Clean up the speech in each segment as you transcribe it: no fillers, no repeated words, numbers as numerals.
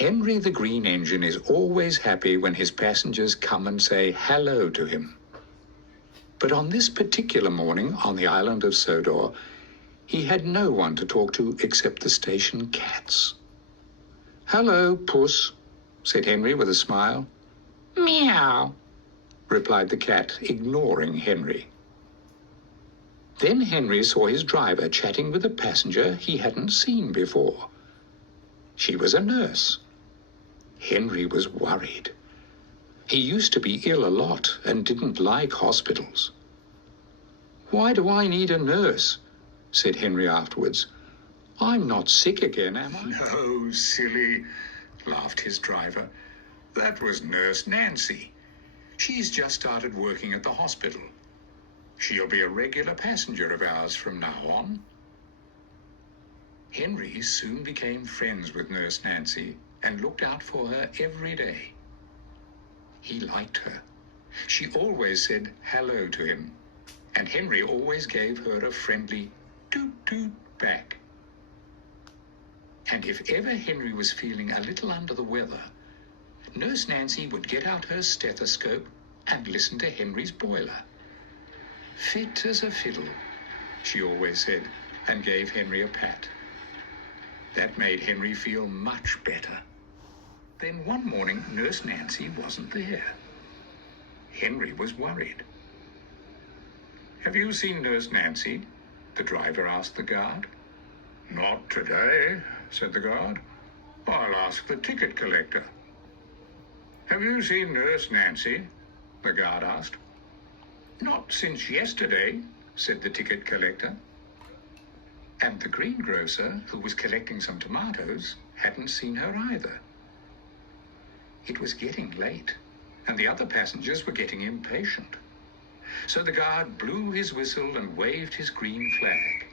Henry the Green Engine is always happy when his passengers come and say hello to him. But on this particular morning on the island of Sodor, he had no one to talk to except the station cats. "Hello, Puss," said Henry with a smile. "Meow," replied the cat, ignoring Henry. Then Henry saw his driver chatting with a passenger he hadn't seen before. She was a nurse. Henry was worried. He used to be ill a lot and didn't like hospitals. "Why do I need a nurse?" said Henry afterwards. "I'm not sick again, am I?" "No, silly," laughed his driver. "That was Nurse Nancy. She's just started working at the hospital. She'll be a regular passenger of ours from now on." Henry soon became friends with Nurse Nancy and looked out for her every day. He liked her. She always said hello to him, and Henry always gave her a friendly toot-toot back. And if ever Henry was feeling a little under the weather, Nurse Nancy would get out her stethoscope and listen to Henry's boiler. "Fit as a fiddle," she always said, and gave Henry a pat. That made Henry feel much better. Then one morning, Nurse Nancy wasn't there. Henry was worried. "Have you seen Nurse Nancy?" the driver asked the guard. "Not today," said the guard. "I'll ask the ticket collector." "Have you seen Nurse Nancy?" the guard asked. "Not since yesterday," said the ticket collector. And the greengrocer, who was collecting some tomatoes, hadn't seen her either. It was getting late, and the other passengers were getting impatient. So the guard blew his whistle and waved his green flag.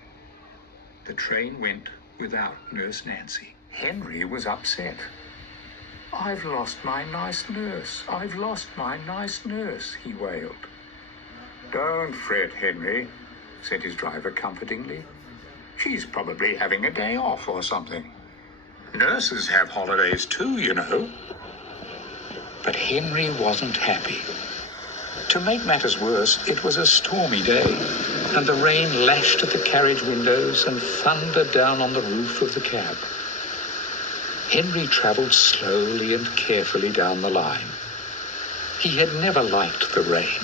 The train went without Nurse Nancy. Henry was upset. "I've lost my nice nurse. I've lost my nice nurse," he wailed. "Don't fret, Henry," said his driver comfortingly. "She's probably having a day off or something. Nurses have holidays too, you know." But Henry wasn't happy. To make matters worse, it was a stormy day, and the rain lashed at the carriage windows and thundered down on the roof of the cab. Henry travelled slowly and carefully down the line. He had never liked the rain.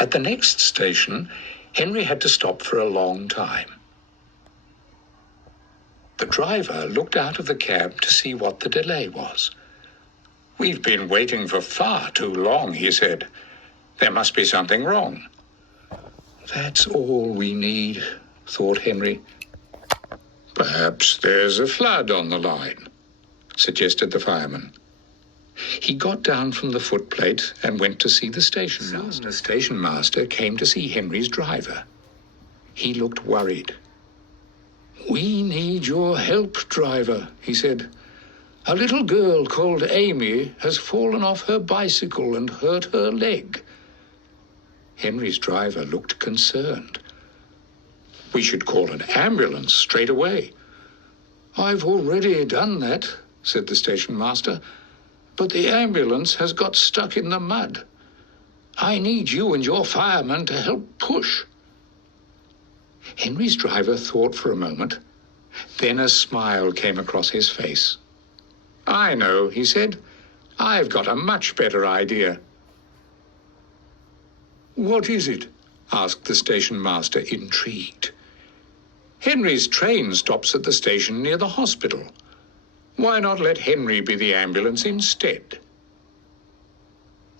At the next station, Henry had to stop for a long time. The driver looked out of the cab to see what the delay was. "We've been waiting for far too long," he said. "There must be something wrong." "That's all we need," thought Henry. "Perhaps there's a flood on the line," suggested the fireman. He got down from the footplate and went to see the station master. The station master came to see Henry's driver. He looked worried. "We need your help, driver," he said. "A little girl called Amy has fallen off her bicycle and hurt her leg." Henry's driver looked concerned. "We should call an ambulance straight away." "I've already done that," said the station master. "But the ambulance has got stuck in the mud. I need you and your fireman to help push." Henry's driver thought for a moment. Then a smile came across his face. "I know," he said. "I've got a much better idea." "What is it?" asked the station master, intrigued. "Henry's train stops at the station near the hospital. Why not let Henry be the ambulance instead?"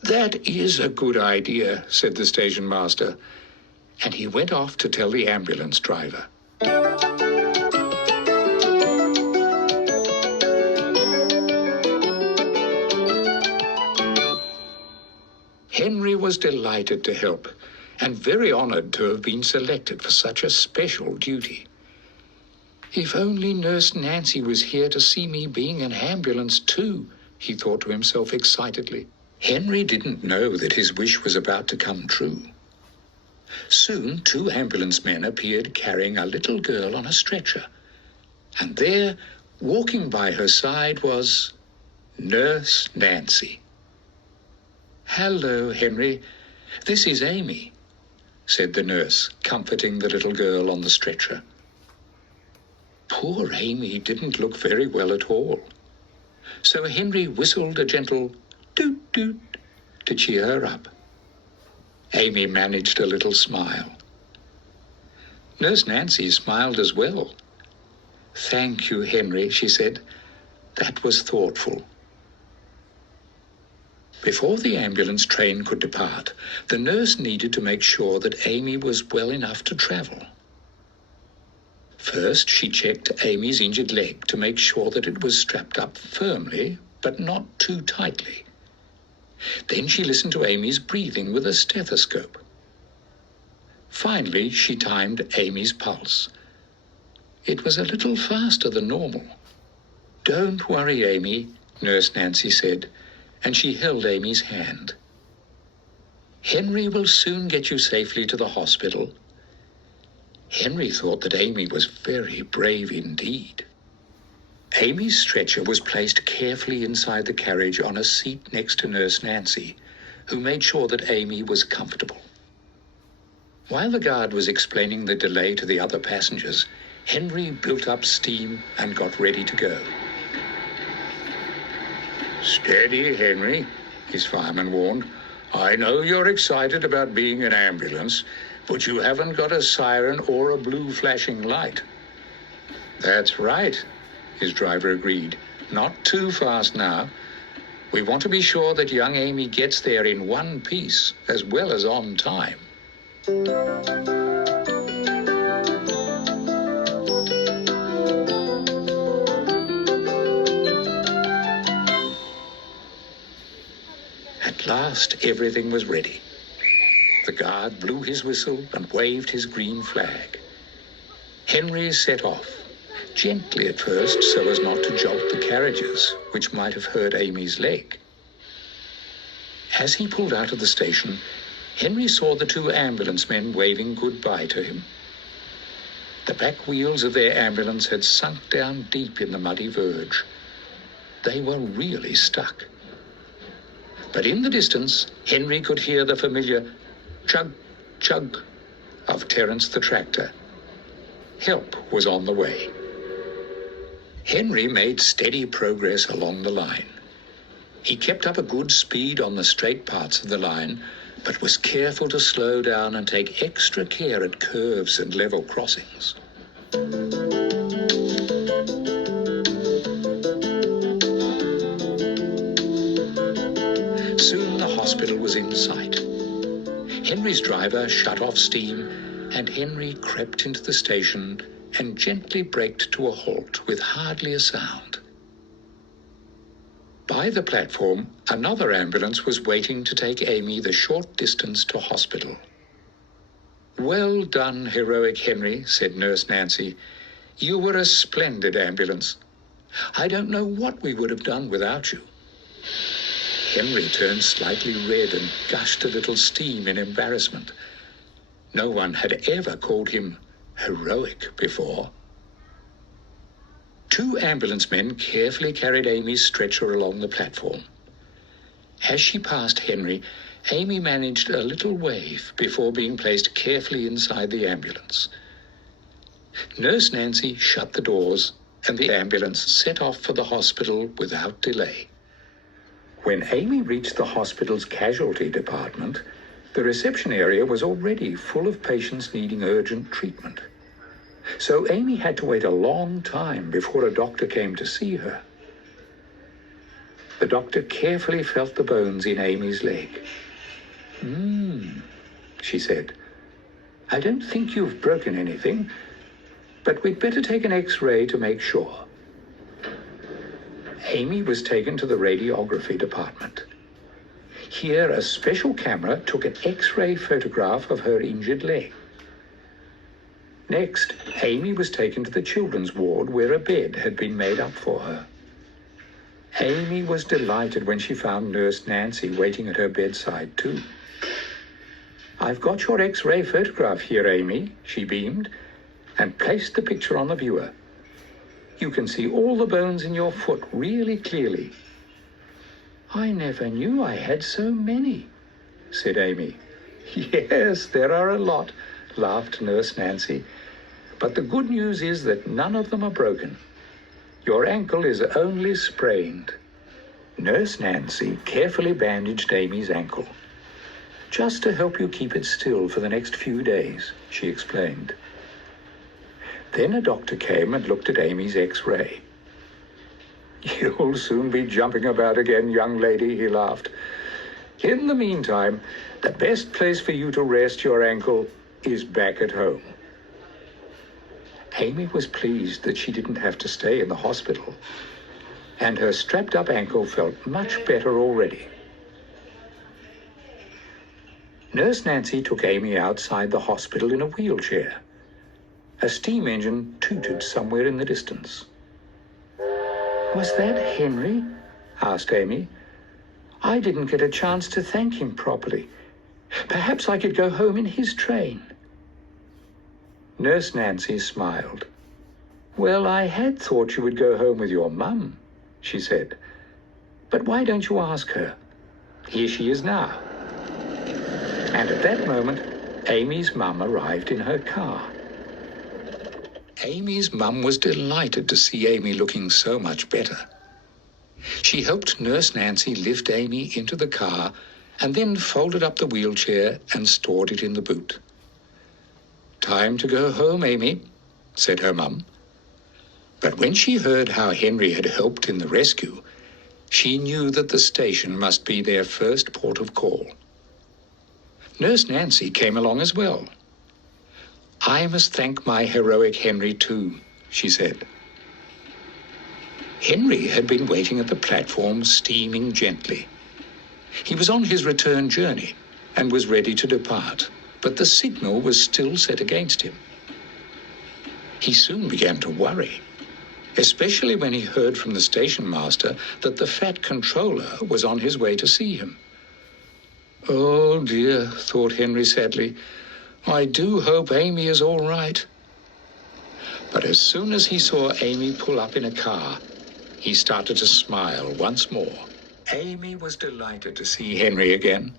"That is a good idea," said the station master, and he went off to tell the ambulance driver. Henry was delighted to help, and very honored to have been selected for such a special duty. If only Nurse Nancy was here to see me being an ambulance too, he thought to himself excitedly. Henry didn't know that his wish was about to come true. Soon 2 ambulance men appeared carrying a little girl on a stretcher, and there, walking by her side, was Nurse Nancy. "Hello, Henry. This is Amy," said the nurse, comforting the little girl on the stretcher. Poor Amy didn't look very well at all, so Henry whistled a gentle toot-toot to cheer her up. Amy managed a little smile. Nurse Nancy smiled as well. "Thank you, Henry," she said. "That was thoughtful." Before the ambulance train could depart, the nurse needed to make sure that Amy was well enough to travel. First, she checked Amy's injured leg to make sure that it was strapped up firmly, but not too tightly. Then she listened to Amy's breathing with a stethoscope. Finally, she timed Amy's pulse. It was a little faster than normal. "Don't worry, Amy," Nurse Nancy said, and she held Amy's hand. "Henry will soon get you safely to the hospital." Henry thought that Amy was very brave indeed. Amy's stretcher was placed carefully inside the carriage on a seat next to Nurse Nancy, who made sure that Amy was comfortable. While the guard was explaining the delay to the other passengers, Henry built up steam and got ready to go. "Steady, Henry," his fireman warned. "I know you're excited about being an ambulance, but you haven't got a siren or a blue flashing light." "That's right," his driver agreed. "Not too fast now. We want to be sure that young Amy gets there in one piece as well as on time." At last, everything was ready. The guard blew his whistle and waved his green flag. Henry set off, gently at first so as not to jolt the carriages, which might have hurt Amy's leg. As he pulled out of the station, Henry saw the 2 ambulance men waving goodbye to him. The back wheels of their ambulance had sunk down deep in the muddy verge. They were really stuck. But in the distance, Henry could hear the familiar chug, chug of Terence the tractor. Help was on the way. Henry made steady progress along the line. He kept up a good speed on the straight parts of the line, but was careful to slow down and take extra care at curves and level crossings. Soon the hospital was in sight. Henry's driver shut off steam, and Henry crept into the station and gently braked to a halt with hardly a sound. By the platform, another ambulance was waiting to take Amy the short distance to hospital. "Well done, heroic Henry," said Nurse Nancy. "You were a splendid ambulance. I don't know what we would have done without you." Henry turned slightly red and gushed a little steam in embarrassment. No one had ever called him heroic before. 2 ambulance men carefully carried Amy's stretcher along the platform. As she passed Henry, Amy managed a little wave before being placed carefully inside the ambulance. Nurse Nancy shut the doors, and the ambulance set off for the hospital without delay. When Amy reached the hospital's casualty department, the reception area was already full of patients needing urgent treatment. So Amy had to wait a long time before a doctor came to see her. The doctor carefully felt the bones in Amy's leg. She said. "I don't think you've broken anything, but we'd better take an X-ray to make sure." Amy was taken to the radiography department. Here, a special camera took an X-ray photograph of her injured leg. Next, Amy was taken to the children's ward where a bed had been made up for her. Amy was delighted when she found Nurse Nancy waiting at her bedside too. "I've got your X-ray photograph here, Amy," she beamed, and placed the picture on the viewer. "You can see all the bones in your foot really clearly." "I never knew I had so many," said Amy. "Yes, there are a lot," laughed Nurse Nancy. "But the good news is that none of them are broken. Your ankle is only sprained." Nurse Nancy carefully bandaged Amy's ankle. "Just to help you keep it still for the next few days," she explained. Then a doctor came and looked at Amy's X-ray. "You'll soon be jumping about again, young lady," he laughed. "In the meantime, the best place for you to rest your ankle is back at home." Amy was pleased that she didn't have to stay in the hospital, and her strapped-up ankle felt much better already. Nurse Nancy took Amy outside the hospital in a wheelchair. A steam engine tooted somewhere in the distance. "Was that Henry?" asked Amy. "I didn't get a chance to thank him properly. Perhaps I could go home in his train." Nurse Nancy smiled. "Well, I had thought you would go home with your mum," she said. "But why don't you ask her? Here she is now." And at that moment, Amy's mum arrived in her car. Amy's mum was delighted to see Amy looking so much better. She helped Nurse Nancy lift Amy into the car and then folded up the wheelchair and stored it in the boot. "Time to go home, Amy," said her mum. But when she heard how Henry had helped in the rescue, she knew that the station must be their first port of call. Nurse Nancy came along as well. "I must thank my heroic Henry too," she said. Henry had been waiting at the platform, steaming gently. He was on his return journey and was ready to depart, but the signal was still set against him. He soon began to worry, especially when he heard from the station master that the Fat Controller was on his way to see him. "Oh dear," thought Henry sadly, "I do hope Amy is all right." But as soon as he saw Amy pull up in a car, he started to smile once more. Amy was delighted to see Henry again,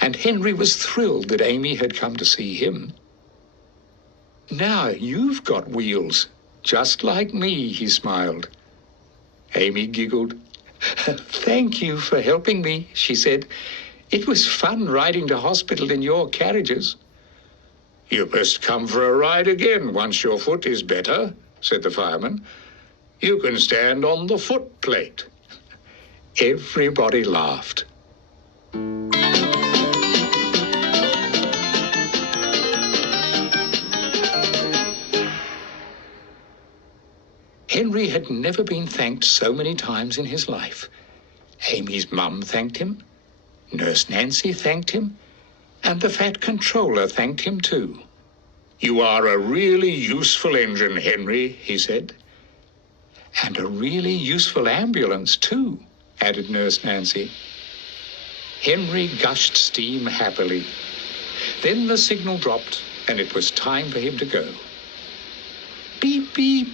and Henry was thrilled that Amy had come to see him. "Now you've got wheels, just like me," he smiled. Amy giggled. "Thank you for helping me," she said. "It was fun riding to hospital in your carriages." "You must come for a ride again once your foot is better," said the fireman. "You can stand on the footplate." Everybody laughed. Henry had never been thanked so many times in his life. Amy's mum thanked him, Nurse Nancy thanked him, and the Fat Controller thanked him too. "You are a really useful engine, Henry," he said. "And a really useful ambulance too," added Nurse Nancy. Henry gushed steam happily. Then the signal dropped, and it was time for him to go. "Beep, beep."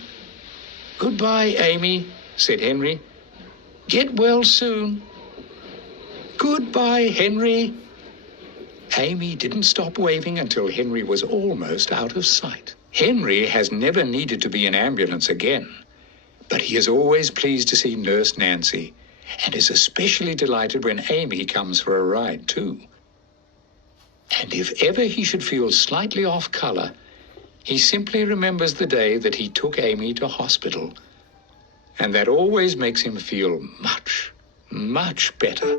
"Goodbye, Amy," said Henry. "Get well soon." "Goodbye, Henry." Amy didn't stop waving until Henry was almost out of sight. Henry has never needed to be in ambulance again, but he is always pleased to see Nurse Nancy, and is especially delighted when Amy comes for a ride too. And if ever he should feel slightly off color, he simply remembers the day that he took Amy to hospital, and that always makes him feel much, much better.